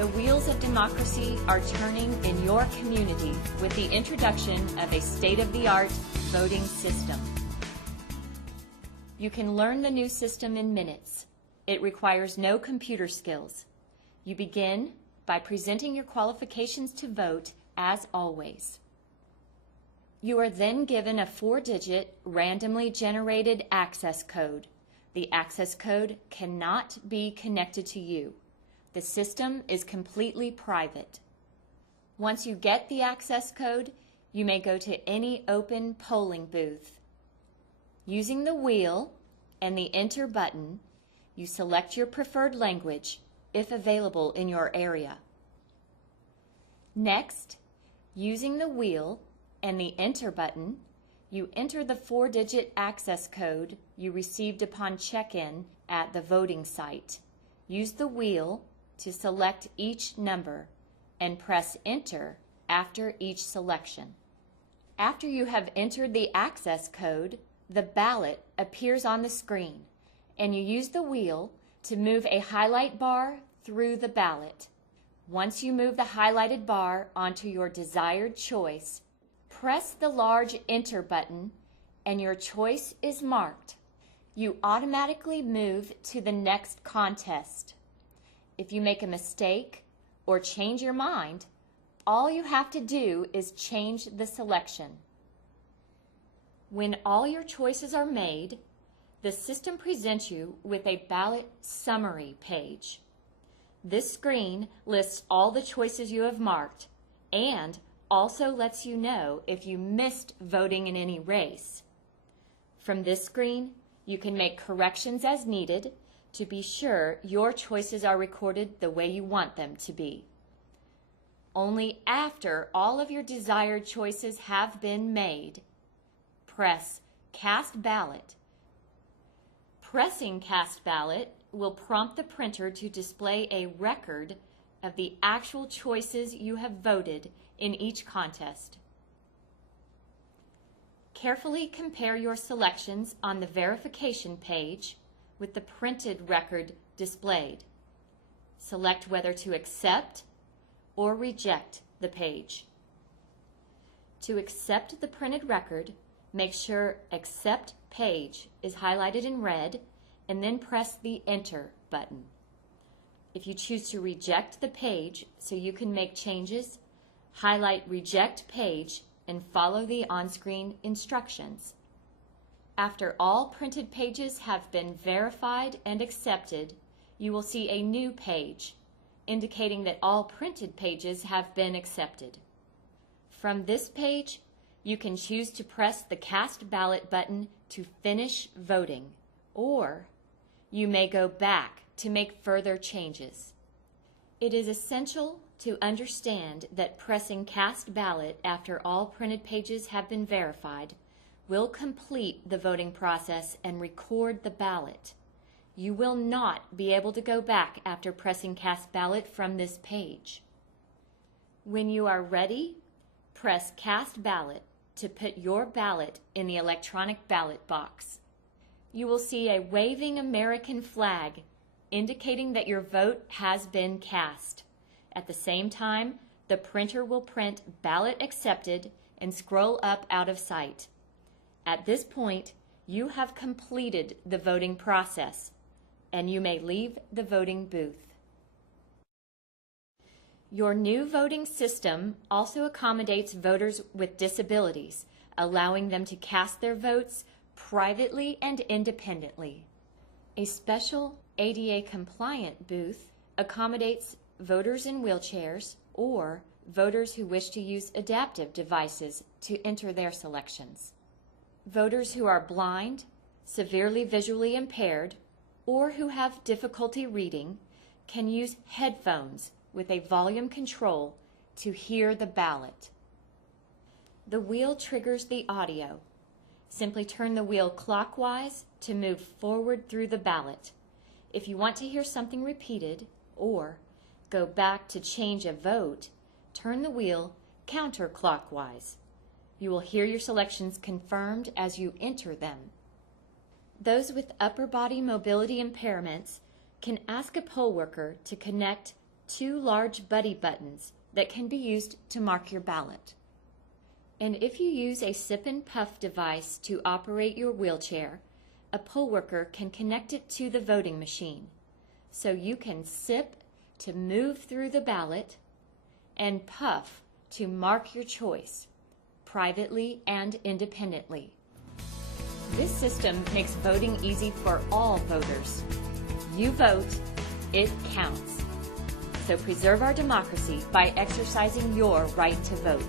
The wheels of democracy are turning in your community with the introduction of a state-of-the-art voting system. You can learn the new system in minutes. It requires no computer skills. You begin by presenting your qualifications to vote as always. You are then given a 4-digit randomly generated access code. The access code cannot be connected to you. The system is completely private. Once you get the access code, you may go to any open polling booth. Using the wheel and the Enter button, you select your preferred language, if available in your area. Next, using the wheel and the Enter button, you enter the 4-digit access code you received upon check-in at the voting site. Use the wheel to select each number and press Enter after each selection. After you have entered the access code, the ballot appears on the screen, and you use the wheel to move a highlight bar through the ballot. Once you move the highlighted bar onto your desired choice, press the large Enter button and your choice is marked. You automatically move to the next contest. If you make a mistake or change your mind, all you have to do is change the selection. When all your choices are made, the system presents you with a ballot summary page. This screen lists all the choices you have marked and also lets you know if you missed voting in any race. From this screen, you can make corrections as needed to be sure your choices are recorded the way you want them to be. Only after all of your desired choices have been made, press Cast Ballot. Pressing Cast Ballot will prompt the printer to display a record of the actual choices you have voted in each contest. Carefully compare your selections on the verification page with the printed record displayed. Select whether to accept or reject the page. To accept the printed record, make sure Accept Page is highlighted in red and then press the Enter button. If you choose to reject the page so you can make changes, highlight Reject Page and follow the on-screen instructions. After all printed pages have been verified and accepted, you will see a new page indicating that all printed pages have been accepted. From this page, you can choose to press the Cast Ballot button to finish voting, or you may go back to make further changes. It is essential to understand that pressing Cast Ballot after all printed pages have been verified will complete the voting process and record the ballot. You will not be able to go back after pressing Cast Ballot from this page. When you are ready, press Cast Ballot to put your ballot in the electronic ballot box. You will see a waving American flag indicating that your vote has been cast. At the same time, the printer will print Ballot Accepted and scroll up out of sight. At this point, you have completed the voting process, and you may leave the voting booth. Your new voting system also accommodates voters with disabilities, allowing them to cast their votes privately and independently. A special ADA-compliant booth accommodates voters in wheelchairs or voters who wish to use adaptive devices to enter their selections. Voters who are blind, severely visually impaired, or who have difficulty reading can use headphones with a volume control to hear the ballot. The wheel triggers the audio. Simply turn the wheel clockwise to move forward through the ballot. If you want to hear something repeated or go back to change a vote, turn the wheel counterclockwise. You will hear your selections confirmed as you enter them. Those with upper body mobility impairments can ask a poll worker to connect 2 large buddy buttons that can be used to mark your ballot. And if you use a sip and puff device to operate your wheelchair, a poll worker can connect it to the voting machine, so you can sip to move through the ballot and puff to mark your choice, privately and independently. This system makes voting easy for all voters. You vote, it counts. So preserve our democracy by exercising your right to vote.